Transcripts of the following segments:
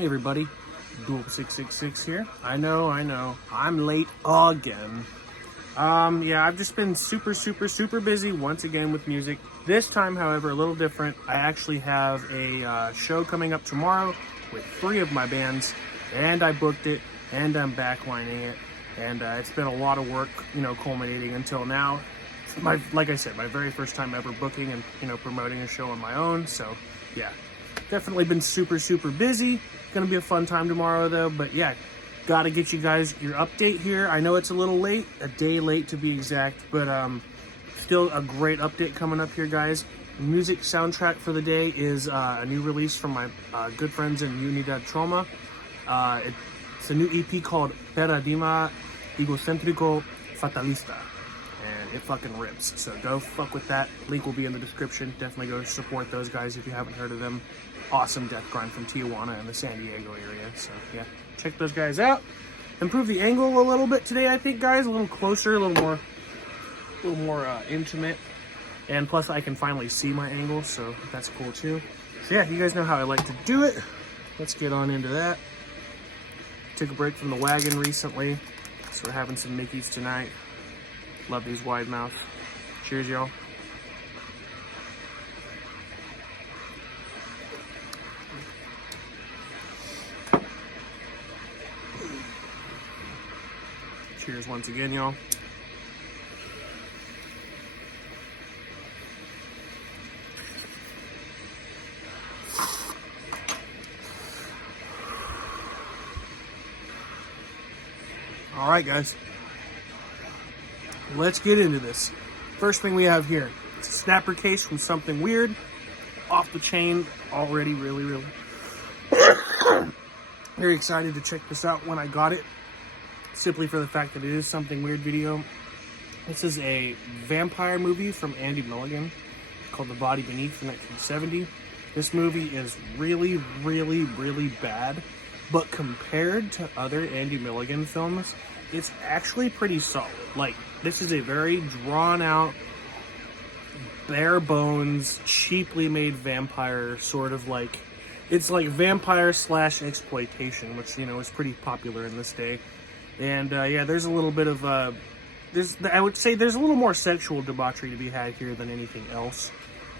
Hey everybody, Dual666 here. I know, I'm late again. Yeah, I've just been super busy once again with music. This time, however, a little different. I actually have a show coming up tomorrow with 3 of my bands, and I booked it, and I'm backlining it, and it's been a lot of work, culminating until now. Like I said, my very first time ever booking and, promoting a show on my own, so yeah. Definitely been super busy. Gonna be a fun time tomorrow though, but yeah, gotta get you guys your update here. I know it's a little late, a day late to be exact, but still a great update coming up here, guys. Music soundtrack for the day is a new release from my good friends in Unidad Trauma. It's a new EP called Paradigma Egocéntrico Fatalista, and it fucking rips. So go fuck with that. Link will be in the description. Definitely go support those guys if you haven't heard of them. Awesome death grind from Tijuana and the San Diego area. So yeah, check those guys out. Improve the angle a little bit today, I think, guys. A little closer, a little more intimate. And plus, I can finally see my angle, so that's cool too. So yeah, you guys know how I like to do it. Let's get on into that. Took a break from the wagon recently, so we're having some Mickeys tonight. Love these wide mouths. Cheers, y'all. Cheers once again, y'all. All right, guys. Let's get into this. First thing we have here, it's a snapper case from Something Weird. Off the chain already, really. Very excited to check this out when I got it. Simply for the fact that it is Something Weird video. This is a vampire movie from Andy Milligan called The Body Beneath from 1970. This movie is really bad, but compared to other Andy Milligan films, it's actually pretty solid. Like, this is a very drawn out, bare bones, cheaply made vampire sort of like, it's like vampire / exploitation, which, is pretty popular in this day. And yeah, there's a little bit of, I would say there's a little more sexual debauchery to be had here than anything else.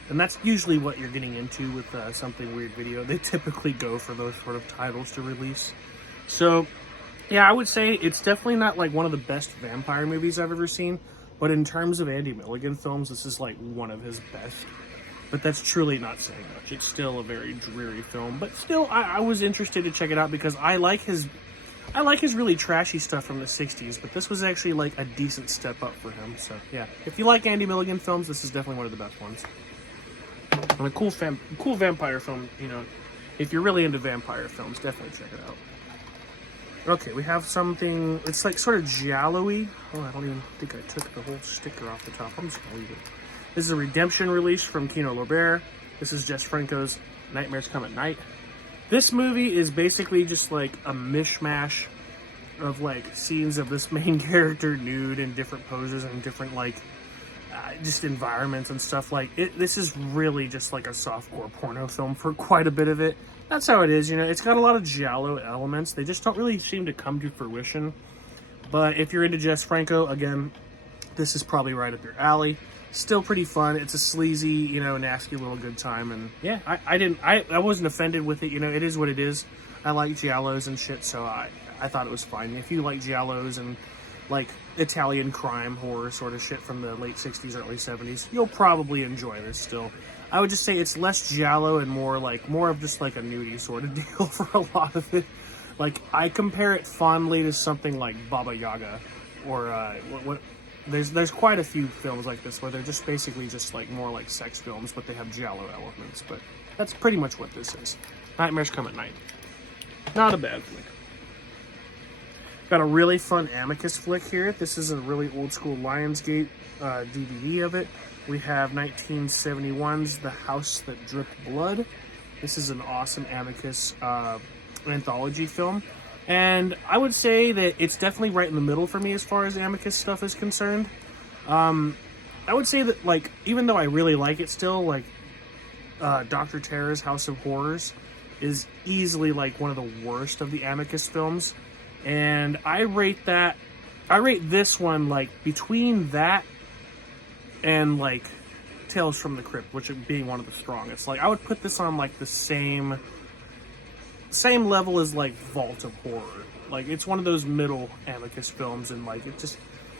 And that's usually what you're getting into with Something Weird video. They typically go for those sort of titles to release. So, yeah, I would say it's definitely not like one of the best vampire movies I've ever seen. But in terms of Andy Milligan films, this is like one of his best. But that's truly not saying much. It's still a very dreary film. But still, I was interested to check it out because I like his really trashy stuff from the 60s, but this was actually like a decent step up for him. So yeah, if you like Andy Milligan films, this is definitely one of the best ones. And a cool vampire film, if you're really into vampire films, definitely check it out. Okay, we have something, it's like sort of giallo-y. Oh, I don't even think I took the whole sticker off the top. I'm just gonna leave it. This is a Redemption release from Kino Lorber. This is Jess Franco's Nightmares Come at Night. This movie is basically just like a mishmash of like scenes of this main character nude in different poses and different like just environments and stuff. Like this is really just like a softcore porno film for quite a bit of it. That's how it is, It's got a lot of giallo elements. They just don't really seem to come to fruition. But if you're into Jess Franco, again, this is probably right up your alley. Still pretty fun. It's a sleazy, nasty little good time. And yeah, I wasn't offended with it. It is what it is. I like giallos and shit, so I thought it was fine. If you like giallos and like Italian crime horror sort of shit from the late 60s, early 70s, you'll probably enjoy this still. I would just say it's less giallo and more of just like a nudie sort of deal for a lot of it. Like, I compare it fondly to something like Baba Yaga or what There's quite a few films like this where they're just basically just like more like sex films, but they have giallo elements. But that's pretty much what this is. Nightmares Come at Night. Not a bad flick. Got a really fun Amicus flick here. This is a really old school Lionsgate DVD of it. We have 1971's The House That Dripped Blood. This is an awesome Amicus anthology film. And I would say that it's definitely right in the middle for me as far as Amicus stuff is concerned. I would say that, like, even though I really like it still, like, Dr. Terror's House of Horrors is easily like one of the worst of the Amicus films. And I rate this one like between that and like Tales from the Crypt, which being one of the strongest. Like I would put this on like the same level as like Vault of Horror. Like it's one of those middle Amicus films, and like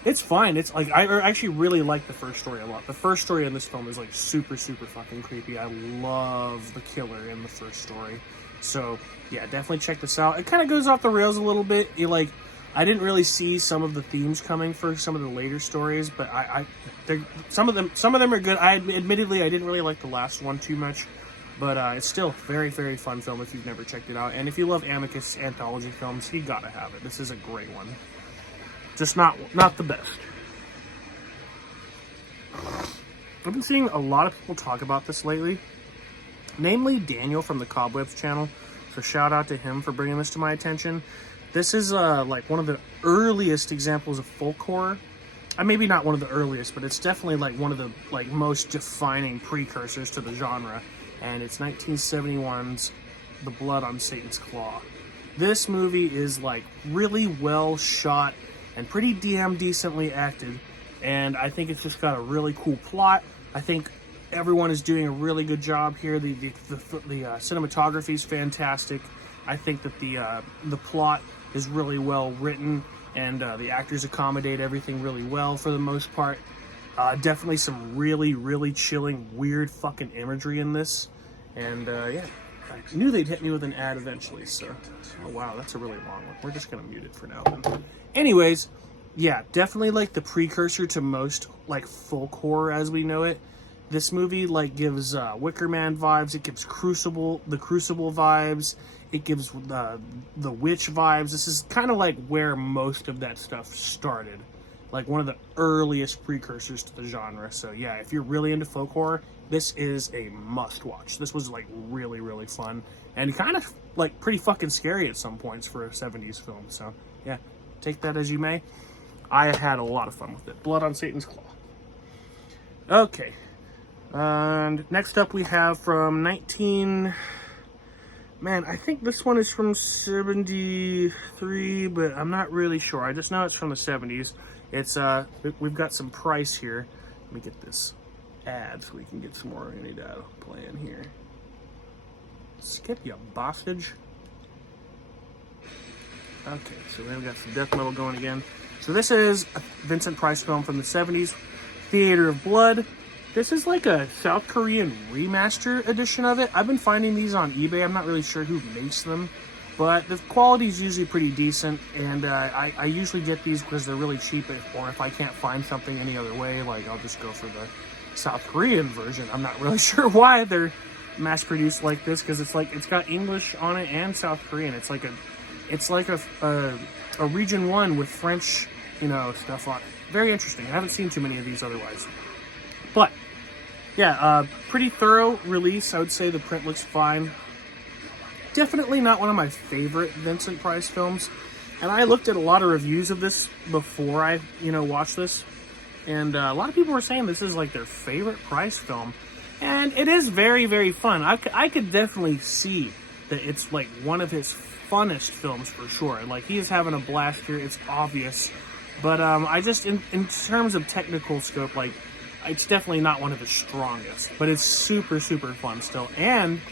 it's fine. It's like I actually really like the first story a lot. The first story in this film is like super fucking creepy. I love the killer in the first story. So yeah, definitely check this out. It kind of goes off the rails a little bit. I didn't really see some of the themes coming for some of the later stories, but some of them are good. Admittedly I didn't really like the last one too much, but it's still a very fun film if you've never checked it out. And if you love Amicus anthology films, you gotta have it. This is a great one. Just not the best. I've been seeing a lot of people talk about this lately, namely Daniel from the Cobwebs channel. So shout out to him for bringing this to my attention. This is like one of the earliest examples of folk horror. Maybe not one of the earliest, but it's definitely like one of the like most defining precursors to the genre. And it's 1971's The Blood on Satan's Claw. This movie is like really well shot and pretty damn decently acted. And I think it's just got a really cool plot. I think everyone is doing a really good job here. The cinematography is fantastic. I think that the plot is really well written, and the actors accommodate everything really well for the most part. Definitely some really chilling, weird fucking imagery in this. And yeah, I knew they'd hit me with an ad eventually, so... Oh wow, that's a really long one. We're just gonna mute it for now then. Anyways, yeah, definitely like the precursor to most like folk horror as we know it. This movie like gives Wicker Man vibes. It gives the Crucible vibes. It gives the Witch vibes. This is kind of like where most of that stuff started. Like one of the earliest precursors to the genre. So yeah, if you're really into folk horror, this is a must watch. This was like really fun. And kind of like pretty fucking scary at some points for a 70s film. So yeah, take that as you may. I had a lot of fun with it. Blood on Satan's Claw. Okay. And next up we have from I think this one is from 73, but I'm not really sure. I just know it's from the 70s. It's, we've got some price here. Let me get this ad so we can get some more Unidad playing here. Skip, you bastard. Okay, so we've got some death metal going again. So this is a Vincent Price film from the 70s, Theater of Blood. This is like a South Korean remaster edition of it. I've been finding these on eBay. I'm not really sure who makes them, but the quality is usually pretty decent, and I usually get these because they're really cheap, or if I can't find something any other way, like I'll just go for the South Korean version. I'm not really sure why they're mass-produced like this, because it's got English on it and South Korean. It's like a Region 1 with French, stuff on it. Very interesting. I haven't seen too many of these otherwise. But, yeah, pretty thorough release. I would say the print looks fine. Definitely not one of my favorite Vincent Price films. And I looked at a lot of reviews of this before I, watched this. And a lot of people were saying this is like their favorite Price film. And it is very fun. I could definitely see that it's like one of his funnest films for sure. Like, he is having a blast here. It's obvious. But I just, in terms of technical scope, like, it's definitely not one of his strongest, but it's super fun still. And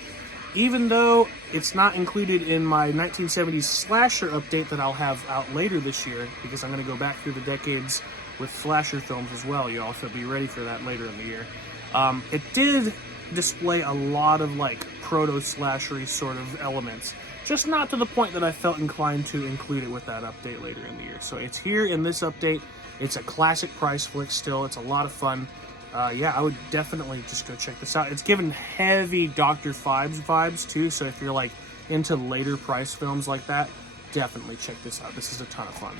even though it's not included in my 1970s slasher update that I'll have out later this year, because I'm going to go back through the decades with slasher films as well, y'all, so be ready for that later in the year. It did display a lot of like proto-slashery sort of elements, just not to the point that I felt inclined to include it with that update later in the year. So it's here in this update. It's a classic Price flick still. It's a lot of fun. Yeah, I would definitely just go check this out. It's given heavy Dr. Phibes vibes too, so if you're like into later Price films like that, definitely check this out. This is a ton of fun.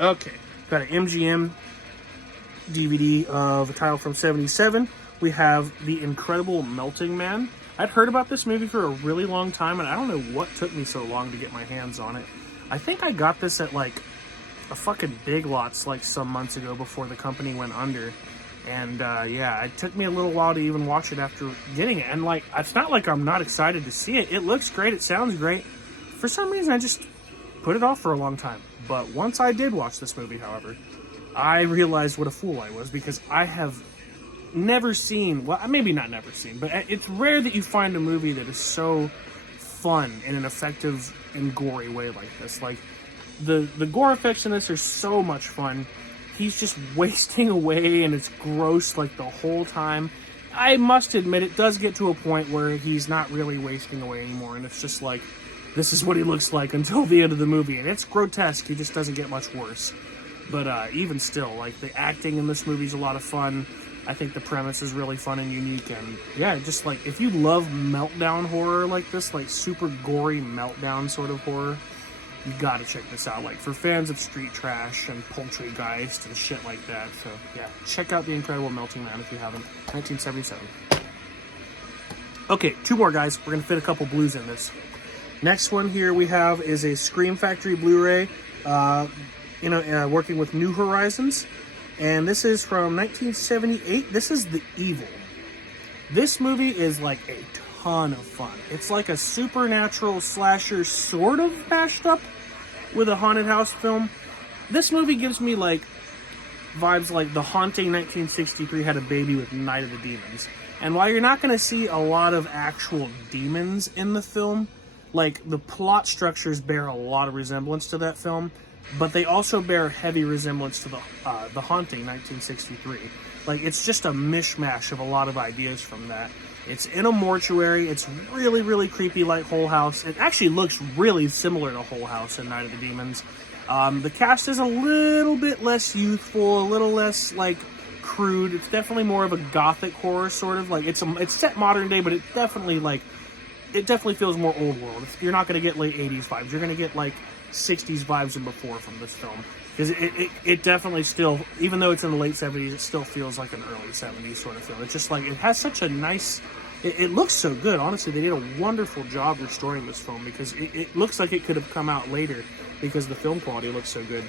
Okay, got an MGM DVD of a title from 77. We have The Incredible Melting Man. I'd heard about this movie for a really long time, and I don't know what took me so long to get my hands on it. I think I got this at like a fucking Big Lots like some months ago before the company went under. And yeah, it took me a little while to even watch it after getting it. And like, it's not like I'm not excited to see it. It looks great. It sounds great. For some reason, I just put it off for a long time. But once I did watch this movie, however, I realized what a fool I was, because I have never seen, well, maybe not never seen, but it's rare that you find a movie that is so fun in an effective and gory way like this. Like, the gore effects in this are so much fun. He's just wasting away, and it's gross like the whole time. I must admit, it does get to a point where he's not really wasting away anymore, and it's just like, this is what he looks like until the end of the movie, and it's grotesque. He just doesn't get much worse. But even still, like, the acting in this movie is a lot of fun. I think the premise is really fun and unique, and yeah, just like, if you love meltdown horror like this, like super gory meltdown sort of horror, you gotta check this out. Like, for fans of street trash and poltergeist and shit like that. So yeah, check out The Incredible Melting Man if you haven't. 1977. Okay, 2 more, guys. We're gonna fit a couple blues in this. Next one here we have is a Scream Factory Blu-ray, working with New Horizons. And this is from 1978. This is The Evil. This movie is like a ton of fun. It's like a supernatural slasher sort of mashed up with a haunted house film. This movie gives me like vibes like The Haunting 1963 had a baby with Night of the Demons. And while you're not going to see a lot of actual demons in the film, like, the plot structures bear a lot of resemblance to that film, but they also bear heavy resemblance to the Haunting 1963. Like, it's just a mishmash of a lot of ideas from that. It's in a mortuary. It's really, really creepy, like Whole House. It actually looks really similar to Whole House and Night of the Demons. The cast is a little bit less youthful, a little less, like, crude. It's definitely more of a gothic horror, sort of. Like, it's set modern day, but it definitely feels more old world. You're not going to get late 80s vibes. You're going to get, like, 60s vibes and before from this film. Because it definitely still, even though it's in the late 70s, it still feels like an early 70s sort of film. It's just like, it has such a nice, it looks so good. Honestly, they did a wonderful job restoring this film, because it looks like it could have come out later because the film quality looks so good.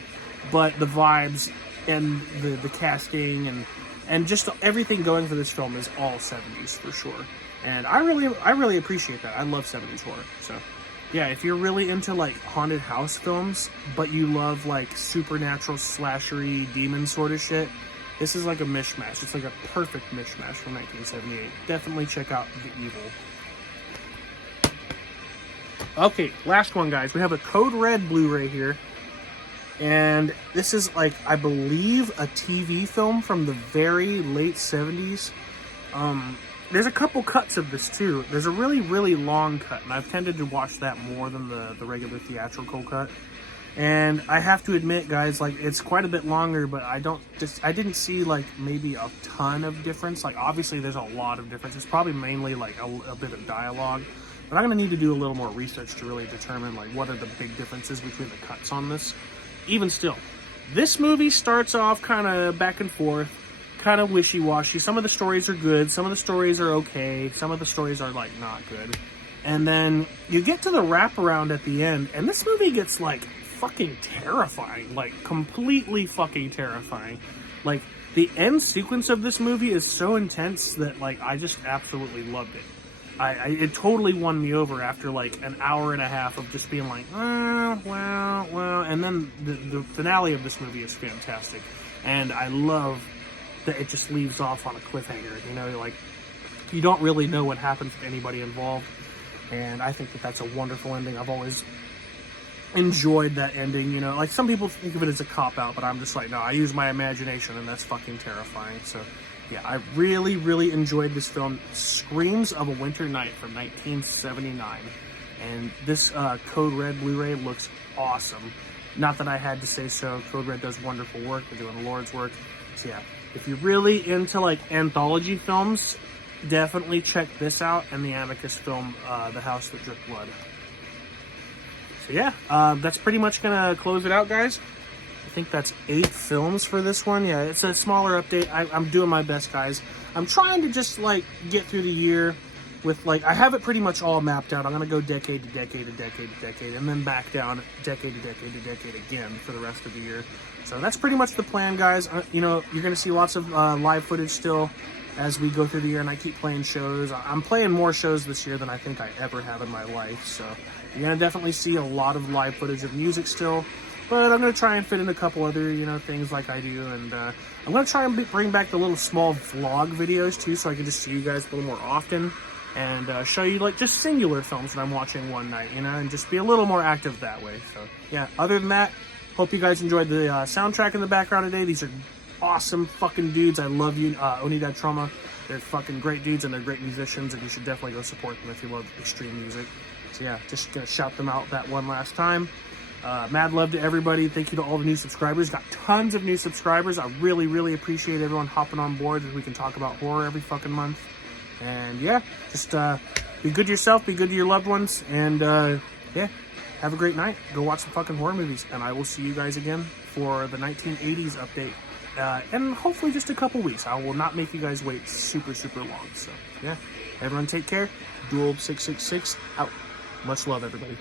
But the vibes and the casting and just everything going for this film is all 70s for sure. And I really appreciate that. I love 70s horror. So yeah, if you're really into like haunted house films, but you love like supernatural slashery demon sort of shit, this is like a mishmash. It's like a perfect mishmash from 1978. Definitely check out The Evil. Okay, last one, guys. We have a Code Red Blu-ray here. And this is like, I believe, a TV film from the very late 70s. There's a couple cuts of this too. There's a really, really long cut, and I've tended to watch that more than the regular theatrical cut. And I have to admit, guys, like, it's quite a bit longer, but I didn't see like maybe a ton of difference. Like, obviously there's a lot of difference. It's probably mainly like a bit of dialogue, but I'm gonna need to do a little more research to really determine like what are the big differences between the cuts on this. Even still, this movie starts off kind of back and forth, kind of wishy-washy. Some of the stories are good, some of the stories are okay, some of the stories are like not good. And then you get to the wraparound at the end, and this movie gets like fucking terrifying, like completely fucking terrifying. Like, the end sequence of this movie is so intense that like I just absolutely loved it. It totally won me over after like an hour and a half of just being like, well, and then the finale of this movie is fantastic, and I love that it just leaves off on a cliffhanger. You know, like, you don't really know what happens to anybody involved, and I think that that's a wonderful ending. I've always enjoyed that ending. You know, like, some people think of it as a cop-out, but I'm just like, no, I use my imagination, and that's fucking terrifying. So yeah, I really, really enjoyed this film. Screams of a Winter Night from 1979. And this Code Red Blu-ray looks awesome. Not that I had to say so. Code Red does wonderful work. They're doing the Lord's work. So yeah, if you're really into like anthology films, definitely check this out, and the Amicus film, The House That Dripped Blood. So yeah, that's pretty much gonna close it out, guys. I think that's 8 films for this one. Yeah, it's a smaller update. I'm doing my best, guys. I'm trying to just like get through the year with, like, I have it pretty much all mapped out. I'm going to go decade to decade to decade to decade, and then back down decade to decade to decade again for the rest of the year. So that's pretty much the plan, guys. You know, you're going to see lots of live footage still as we go through the year, and I keep playing shows. I'm playing more shows this year than I think I ever have in my life, so you're going to definitely see a lot of live footage of music still. But I'm going to try and fit in a couple other, you know, things like I do. And I'm going to try and bring back the little small vlog videos, too, so I can just see you guys a little more often. And show you, like, just singular films that I'm watching one night, you know, and just be a little more active that way. So, yeah, other than that, hope you guys enjoyed the soundtrack in the background today. These are awesome fucking dudes. I love you, Unidad Trauma. They're fucking great dudes, and they're great musicians, and you should definitely go support them if you love extreme music. So, yeah, just going to shout them out that one last time. Mad love to everybody. Thank you to all the new subscribers. Got tons of new subscribers. I really, really appreciate everyone hopping on board as we can talk about horror every fucking month. And yeah, just be good to yourself, be good to your loved ones, and yeah, have a great night. Go watch some fucking horror movies, and I will see you guys again for the 1980s update. And hopefully just a couple weeks. I will not make you guys wait super, super long. So yeah, everyone take care. Dual 666 out. Much love, everybody.